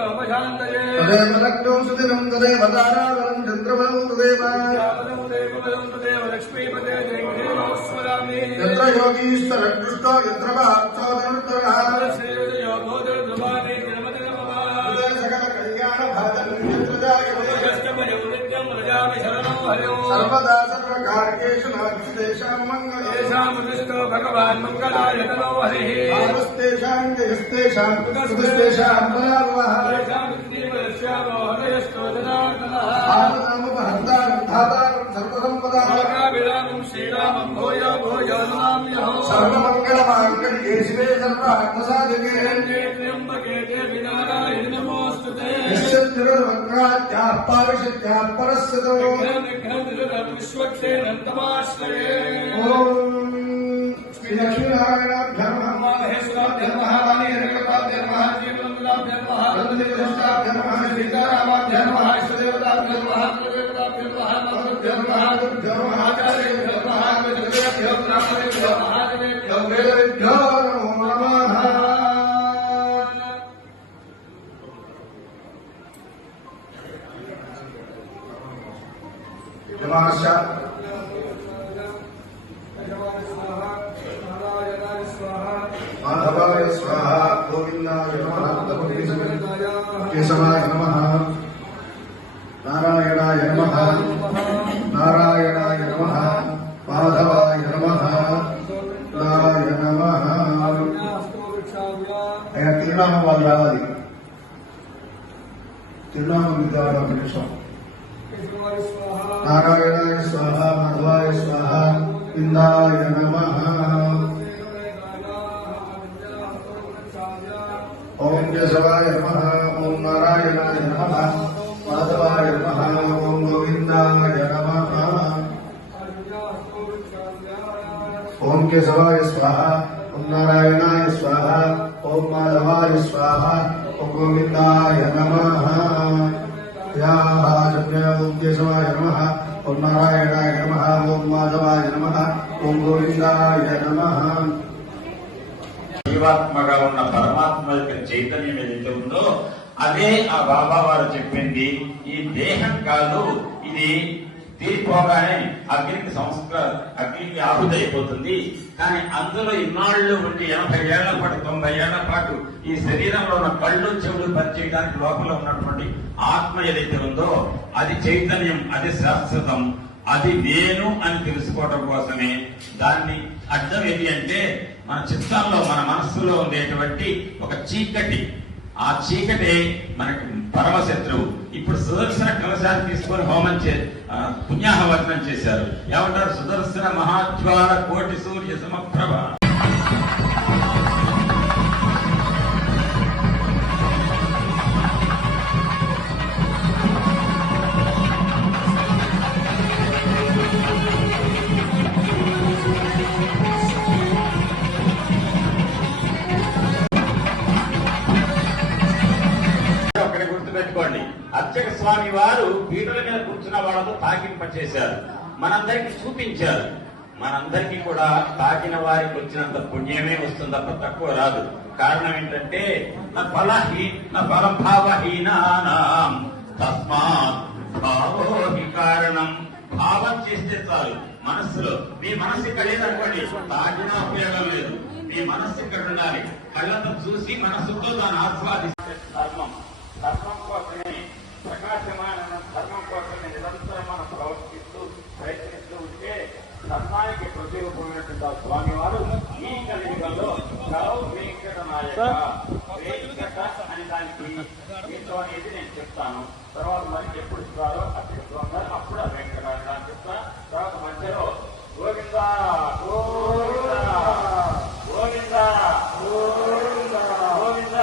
तदेव लग्नो सुदिनं तदेव ताराबलं चन्द्रबलं तदेव यत्र योगीश्वर कृष्णो यत्र पार्थो धनुर्धरः सकल कल्याण भाजनं यत्र सर्वदा सर्वकार्येषु नास्तेषां मङ्गलेषां भगवान् मङ्गलायतनो हरिः आस्तेषां जयस्तेषां सुस्तेषां बलावः आनन्दमहन्तारं धातारं सर्वसम्पदां श्रीरामं भूयो भूयो नमाम्यहं सर्वमङ्गलमाङ्गल्ये शिवे सर्वार्थसाधके त्र्यम्बके देवी नारायणि नमोऽस्तुते यस्यद्विरवक्राद्याः पारिषद्याः परस्यतो विश्वक्षेणन्तमाश्रये ॐ श्री लक्ष्मीनारायणाभ्यां नमः महेश्वराभ्यां नमः वाणीरङ्गपाभ्यां नमः जीवनमुलाभ्यां नमः वन्ददेवदष्टाभ्यां नमः सीतारामाभ्यां नमः इष्टदेवताभ्यां नमः कुलदेवताभ्यां नमः मातृभ्यो नमः गुरुभ्यो नमः आचार्येभ्यो नमः गुरुदेवेभ्यो ब्राह्मणेभ्यो महादेवेभ्यो वेदेभ्यो नमो नमः नमस्कार माधवाय स्वाहा गोविंदाय नमः केशवाय नमः नारायणाय नमः नारायणाय नमः माधवाय नमः नाराय नमः तिरुनाम వాళ్ళు రావాలి తిరునామం విద్యార్థి ఒక నిమిషం नारायणाय स्वाहा माधवाय स्वाहा विंदाय नमः ओम केशवाय नमः ओम नारायणाय नमः माधवाय नमः ओम गोविंदाय नमः ओम केशवाय स्वाहा ओम नारायणाय स्वाहा ओम माधवाय स्वाहा ओम गोविंदाय नमः ओम केशवाय नमः ओम नारायणाय नमः ओम माधवाय नमः ओम गोविंदाय नमः జీవాత్మగా ఉన్న పరమాత్మ యొక్క చైతన్యం ఏదైతే ఉందో అదే ఆ బాబా వారు చెప్పింది. ఈ దేహం కాదు, ఇది తీరిపోగానే అగ్నికి అగ్నికి ఆహుతైపోతుంది. కానీ అందులో ఇన్నాళ్ళు ఉండి 80 ఏళ్ల పాటు 90 ఏళ్ల పాటు ఈ శరీరంలో ఉన్న కళ్ళు చెవులు పనిచేయడానికి లోపల ఉన్నటువంటి ఆత్మ ఏదైతే ఉందో అది చైతన్యం, అది శాశ్వతం, అది నేను అని తెలుసుకోవడం కోసమే దాన్ని అర్థం ఏంటి అంటే మన చిత్తంలో మన మనస్సులో ఉండేటువంటి ఒక చీకటి, ఆ చీకటి మనకి పరమశత్రువు. ఇప్పుడు సుదర్శన కలశాన్ని తీసుకొని హోమం పుణ్యాహవచనం చేశారు. ఏమంటారు? సుదర్శన మహాజ్వాల కోటి సూర్య సమప్రభ. గుర్తుపెట్టుకోండి, అర్చక స్వామి వారు పీటల మీద కూర్చున్న వాళ్ళతో తాకింపచేశారు, మనందరికీ చూపించారు. మనందరికీ కూడా తాకిన వారికి వచ్చినంత పుణ్యమే వస్తుంది తప్ప తక్కువ రాదు. కారణం ఏంటంటే ఫలం భావహీనానాం తస్మాత్ భావోహి కారణం. భావం చేస్తే చాలు మనస్సులో. మీ మనస్సు ఇక్కడ లేదనుకోండి, తాకినా ఉపయోగం లేదు. మీ మనస్సు ఇక్కడ ఉండాలి. కళ్ళతో చూసి మనస్సుతో దాన్ని ఆస్వాదిస్తే ధర్మం. ధర్మం కోసమే ప్రకాశమాన ధర్మం కోసమే నిరంతరం మనం ప్రవర్తిస్తూ ప్రయత్నిస్తూ ఉంటే ధర్మానికి ప్రతిరూపమైనటువంటి ఆ స్వామి వారు ఈ కలియుగంలో వెంకట నాయక వెంకట అని దానికి మీతో అనేది నేను చెప్తాను. తర్వాత మరి ఎప్పుడు ఇస్తారో అది చెప్తున్నారు, అప్పుడు ఆ వెంకట అని చెప్తా. తర్వాత మధ్యలో గోవింద గోవింద గోవింద గోవింద గోవింద.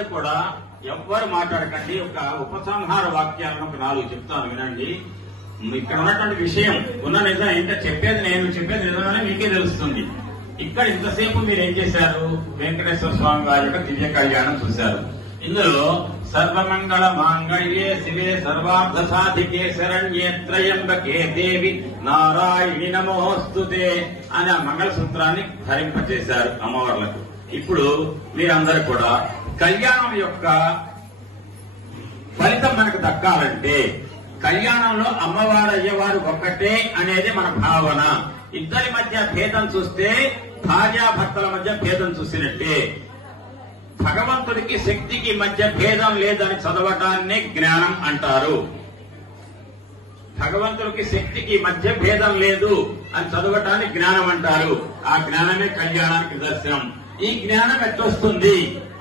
అందరూ కూడా ఎవ్వరు మాట్లాడకండి. ఒక ఉపసంహార వాక్యాలను ఒక 4 చెప్తాను, వినండి. ఇక్కడ ఉన్నటువంటి విషయం ఉన్న నిజం ఏంటో చెప్పేది నిజమని మీకే తెలుస్తుంది. ఇక్కడ ఇంతసేపు మీరు ఏం చేశారు? వెంకటేశ్వర స్వామి వారి యొక్క దివ్య కళ్యాణం చూశారు. ఇందులో సర్వమంగళ మాంగళ్యే శివే సర్వార్థ సాధికే శరణ్యే త్రయంబకే దేవి నారాయణి నమోస్తుతే అనే ఆ మంగళసూత్రాన్ని ధరింపచేశారు అమ్మవార్లకు. ఇప్పుడు మీరందరూ కూడా కళ్యాణం యొక్క ఫలితం మనకు దక్కాలంటే కళ్యాణంలో అమ్మవారు అయ్యేవారు ఒక్కటే అనేది మన భావన. ఇద్దరి మధ్య భేదం చూస్తే భార్యాభర్తల మధ్య భేదం చూసినట్టే. భగవంతుడికి శక్తికి మధ్య భేదం లేదని చదవటాన్ని జ్ఞానం అంటారు. భగవంతుడికి శక్తికి మధ్య భేదం లేదు అని చదవటాన్ని జ్ఞానం అంటారు. ఆ జ్ఞానమే కళ్యాణానికి దర్శనం. ఈ జ్ఞానం ఎట్లొస్తుంది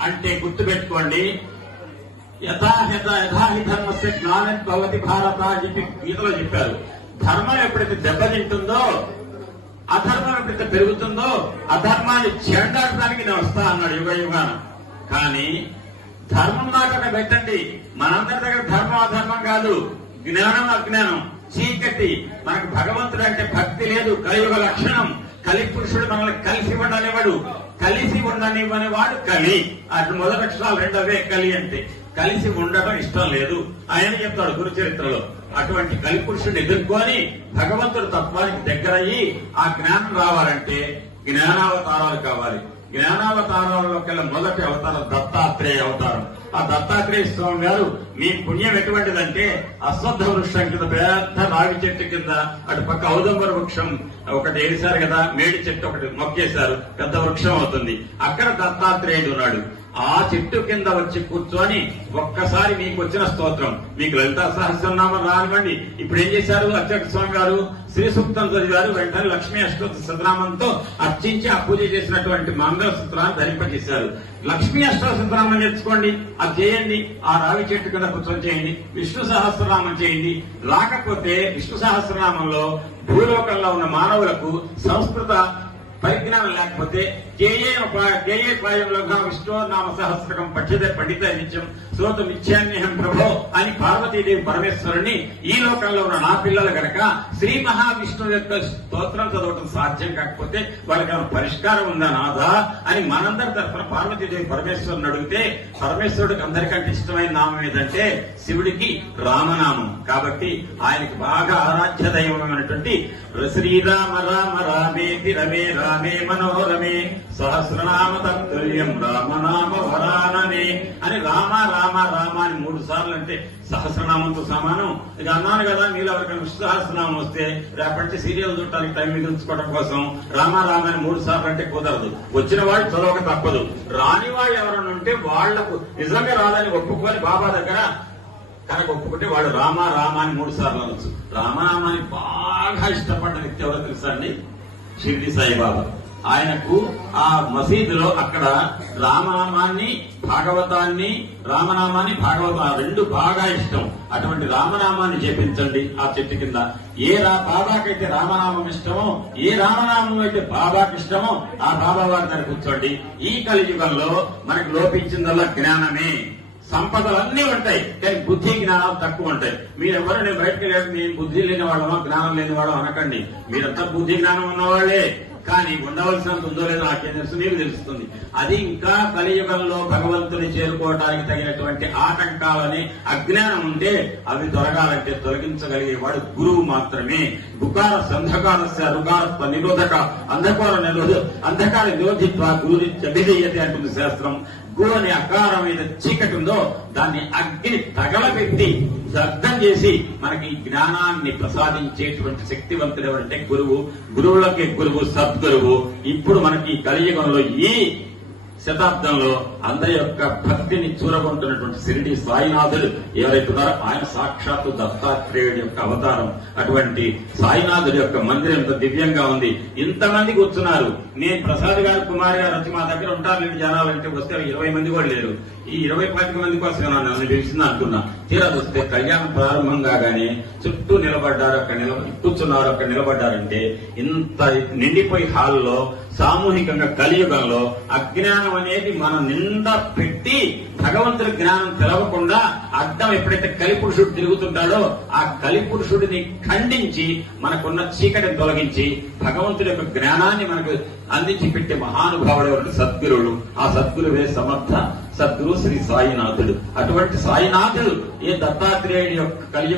అంటే గుర్తుపెట్టుకోండి, యథాహి ధర్మస్య జ్ఞానం భవతి భారత అని చెప్పి గీతలో చెప్పారు. ధర్మం ఎప్పుడైతే దెబ్బతింటుందో, అధర్మం ఎప్పుడైతే పెరుగుతుందో, అధర్మాన్ని చెండాడటానికి నేను వస్తా అన్నాడు యుగ యుగాన. కానీ ధర్మం దాకా పెట్టండి. మనందరి దగ్గర ధర్మం అధర్మం కాదు, జ్ఞానం అజ్ఞానం, చీకటి. మనకు భగవంతుడు అంటే భక్తి లేదు, కలియుగ లక్షణం. కలి పురుషుడు మనల్ని కలిసి ఉండనివ్వడు. కలిసి ఉండనివ్వని వాడు కలి. అటు మొదటి అక్షరాలు రెండవే కలి అంటే. కలిసి ఉండటం ఇష్టం లేదు ఆయన చెప్తాడు గురుచరిత్రలో. అటువంటి కలి పురుషుడిని ఎదుర్కొని భగవంతుడు తత్వానికి దగ్గరయ్యి ఆ జ్ఞానం రావాలంటే జ్ఞానావతారాలు కావాలి. జ్ఞానావతారాలలోకెల్లా మొదటి అవతారం దత్తాత్రేయ అవతారం. ఆ దత్తాత్రేయ స్వామి గారు మీ పుణ్యం ఎటువంటిదంటే అశ్వత్థ వృక్షం కింద పెద్ద రావి చెట్టు కింద అటు పక్క ఔదంబర వృక్షం ఒకటి వేశారు కదా, మేడి చెట్టు ఒకటి మొక్కేశారు, పెద్ద వృక్షం అవుతుంది. అక్కడ దత్తాత్రేయుడు ఉన్నాడు. ఆ చెట్టు కింద వచ్చి కూర్చొని ఒక్కసారి మీకు వచ్చిన స్తోత్రం, మీకు లలితా సహస్రనామం రానివ్వండి. ఇప్పుడు ఏం చేశారు అర్చక స్వామి గారు? శ్రీ సూక్తం చదివారు. వెంటనే లక్ష్మీ అష్టోత్తర శతనామంతో అర్చించి ఆ పూజ చేసినటువంటి మంగళసూత్రాన్ని ధరింపజేశారు. లక్ష్మీ అష్టోత్తరనామం నేర్చుకోండి, అది చేయండి. ఆ రావి చెట్టు కింద కూర్చొని చేయండి. విష్ణు సహస్రనామం చేయండి. రాకపోతే విష్ణు సహస్రనామంలో భూలోకంలో ఉన్న మానవులకు సంస్కృత పరిజ్ఞానం లేకపోతే కేయేపాయంలో విష్ణు నామ సహస్రకం పఠ్యతే పండిత నిత్యం శ్రోత నిత్యాన్యహం ప్రభో అని పార్వతీదేవి పరమేశ్వరుని ఈ లోకంలో ఉన్న నా పిల్లలు గనక శ్రీ మహావిష్ణువు యొక్క స్తోత్రం చదవటం సాధ్యం కాకపోతే వాళ్ళకి పరిష్కారం ఉందా నాదా అని మనందరి తరఫున పార్వతీదేవి పరమేశ్వరుని అడిగితే పరమేశ్వరుడికి అందరికంటే ఇష్టమైన నామం ఏదంటే శివుడికి రామనామం. కాబట్టి ఆయనకి బాగా ఆరాధ్య దైవమైనటువంటి శ్రీరామ రామ రామేతి రమే రామే మనోరమే సహస్రనామ తత్తుల్యం రామనామ వరాననే అని రామ రామ రామ అని 3 సార్లు అంటే సహస్రనామంతో సమానం. ఇది అన్నాను కదా, మీరు ఎవరికైనా విష్ణు సహస్రనామం వస్తే రేపటి సీరియల్ చూడటానికి టైం మిగిల్చుకోవడం కోసం రామ రామ అని 3 సార్లు అంటే కుదరదు. వచ్చిన వాళ్ళు చదవక తప్పదు. రాని వాళ్ళు ఎవరైనా ఉంటే వాళ్లకు నిజంగా రాదని ఒప్పుకొని బాబా దగ్గర కనుక ఒప్పుకుంటే వాడు రామ రామ అని 3 సార్లు అనొచ్చు. రామనామాన్ని బాగా ఇష్టపడ్డ వ్యక్తి ఎవరో తెలుసా అండి? షిరిడి సాయిబాబా. ఆయనకు ఆ మసీదులో అక్కడ రామనామాన్ని భాగవతాన్ని రామనామాన్ని భాగవతం రెండు బాగా ఇష్టం. అటువంటి రామనామాన్ని జపించండి ఆ చెట్టు కింద. ఏ బాబాకైతే రామనామం ఇష్టమో, ఏ రామనామం అయితే బాబాకి ఇష్టమో ఆ బాబా వారి దగ్గర కూర్చోండి. ఈ కలియుగంలో మనకు లోపించిందల్లా జ్ఞానమే. సంపదలన్నీ ఉంటాయి కానీ బుద్ధి జ్ఞానాలు తక్కువ ఉంటాయి. మీరెవరు నేను బయటకు వెళ్ళాడు మేము బుద్ధి లేని వాళ్ళమా జ్ఞానం లేని వాళ్ళం అనకండి. మీరంతా బుద్ధి జ్ఞానం ఉన్నవాళ్లే, కానీ ఉండవలసినంత ఉందో లేదో నాకేం తెలుసు, నీకు తెలుస్తుంది. అది ఇంకా కలియుగంలో భగవంతుని చేరుకోవడానికి తగినటువంటి ఆటంకాలని అజ్ఞానం ఉంటే అవి తొలగాలంటే తొలగించగలిగేవాడు గురువు మాత్రమే. గుకార సంధకారస్య రుకారత్వ నిరోధక అంధకార నిరోధిత్వ గురు అభిధీయతే అంటుంది శాస్త్రం. గు అనే అకారం మీద చీకటి ఉందో దాన్ని అగ్ని తగలబెట్టి దగ్ధం చేసి మనకి జ్ఞానాన్ని ప్రసాదించేటువంటి శక్తివంతుడు ఎవరంటే గురువు. గురువులకి గురువు సద్గురువు. ఇప్పుడు మనకి కలియుగంలో ఈ శతాబ్దంలో అందరి యొక్క భక్తిని చూరగొంటున్నటువంటి షిరిడి సాయినాథుడు ఎవరైతే ఉన్నారో ఆయన సాక్షాత్తు దత్తాత్రేయుడి యొక్క అవతారం. అటువంటి సాయినాథుడి యొక్క మందిరం ఎంత దివ్యంగా ఉంది. ఇంతమంది కూర్చున్నారు. నేను ప్రసాద్ గారు కుమార్ గారు వచ్చి మా దగ్గర ఉంటారు లేని జనాలంటే వస్తే 20 మంది కూడా లేరు. ఈ 20-25 మంది కోసం నన్ను పిలిచింది అనుకున్నా. తీరా చూస్తే కళ్యాణం ప్రారంభం కాగానే చుట్టూ నిలబడ్డారు, అక్కడ కూర్చున్నారు, అక్కడ నిలబడ్డారంటే ఇంత నిండిపోయి హాల్లో సామూహికంగా కలియుగంలో అజ్ఞానం అనేది మన నిండా పెట్టి భగవంతుడి జ్ఞానం తెలవకుండా అడ్డం ఎప్పుడైతే కలిపురుషుడు తిరుగుతుంటాడో ఆ కలిపురుషుడిని ఖండించి మనకున్న చీకటిని తొలగించి భగవంతుడి యొక్క జ్ఞానాన్ని మనకు అందించి పెట్టే మహానుభావుడు ఎవరు? సద్గురుడు. ఆ సద్గురువే సమర్థ సద్గురు శ్రీ సాయినాథుడు. అటువంటి సాయినాథుడు ఏ దత్తాత్రేయుడి యొక్క కలియుగ